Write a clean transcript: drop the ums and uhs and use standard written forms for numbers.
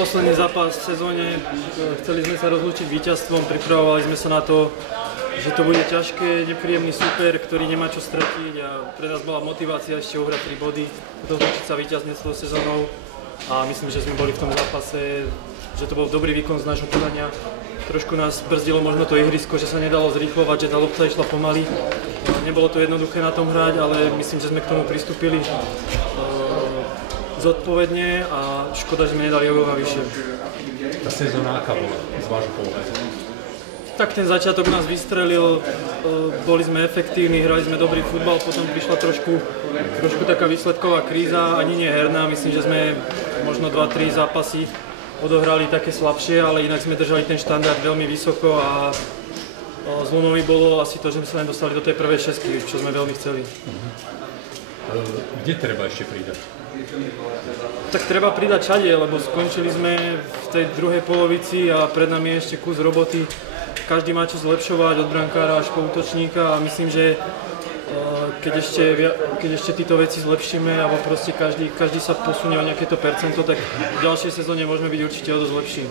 posledný zápas v sezóne, chceli sme sa rozlúčiť víťazstvom, pripravovali sme sa na to, že to bude ťažké, nepríjemný super, ktorý nemá čo stratiť a pre nás bola motivácia ešte uhrať 3 body, rozlúčiť sa víťaznectvom sezónou a myslím, že sme boli v tom zápase, že to bol dobrý výkon z nášho podania. Trošku nás brzdilo možno to ihrisko, že sa nedalo zrýchlovať, že tá lopta išla pomaly. Nebolo to jednoduché na tom hrať, ale myslím, že sme k tomu pristúpili zodpovedne a škoda, že sme nedali oveľa vyššie. Tá sezóna aká bola z vášho pohľadu? Tak ten začiatok nás vystrelil, boli sme efektívni, hrali sme dobrý futbal, potom prišla trošku taká výsledková kríza, ani nie herná, myslím, že sme možno 2-3 zápasy odohrali také slabšie, ale inak sme držali ten štandard veľmi vysoko a zlomom bolo asi to, že sme sa len dostali do tej prvej šestky, čo sme veľmi chceli. Kde treba ešte pridať? Tak treba pridať všade, lebo skončili sme v tej druhej polovici a pred nami je ešte kus roboty. Každý má čo zlepšovať, od brankára až po útočníka a myslím, že keď ešte títo veci zlepšíme alebo proste každý sa posunie o nejaké to percento, tak v ďalšej sezóne môžeme byť určite o dosť lepší.